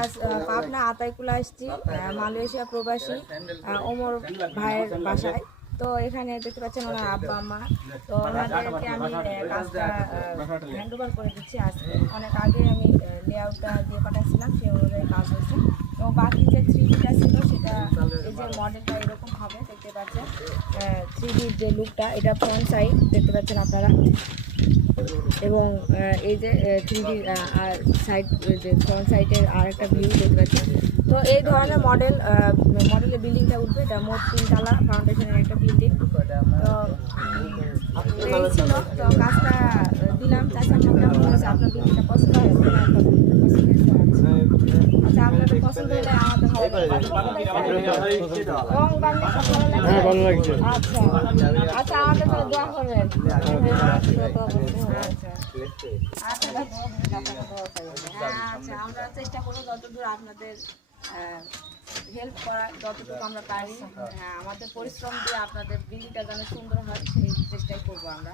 আজ পাবনা আতাইকুলা আসছি মালয়েশিয়া প্রবাসী ওমর ভাইয়ের বাসায়। তো এখানে দেখতে পাচ্ছেন ওনার আব্বা আম্মা। তো ওনাদেরকে আমি কাজটা হ্যান্ড ওভার করে দিচ্ছি। আজকে অনেক আগে আমি লেআউটটা দিয়ে পাঠাচ্ছিলাম, সে অনুযায়ী কাজ হয়েছে। এবং বাকি যে 3Dটা ছিল সেটা এই যে মডেলটা এরকম হবে দেখতে পাচ্ছেন। 3Dর যে লুকটা এটা ফ্রন্ট সাইড দেখতে পাচ্ছেন আপনারা, এবং এই যে 3D আর সাইড যে ফ্রন্ট সাইডের আর একটা ভিউ দেখতে পাচ্ছেন। তো এই ধরনের মডেলের বিল্ডিংটা উঠবে। এটা মোট 3 তলা ফাউন্ডেশনের একটা বিল্ডিং। তো এই ছিল, তো কাজটা দিলাম। চাষা কেমন হয়েছে, আপনার বিল্ডিংটা পছন্দ হয়েছে? আচ্ছা, আপনাদের পছন্দ হলে আমাদের ভালো লাগছে। আচ্ছা আচ্ছা, আমাদের জন্য দোয়া করবেন। আচ্ছা, আমরা চেষ্টা করবো যতদূর আপনাদের হেল্প করার, যতটুকু আমরা পারি। হ্যাঁ, আমাদের পরিশ্রম দিয়ে আপনাদের বিল্ডিংটা যেন সুন্দর হয় সেই চেষ্টাই করবো আমরা।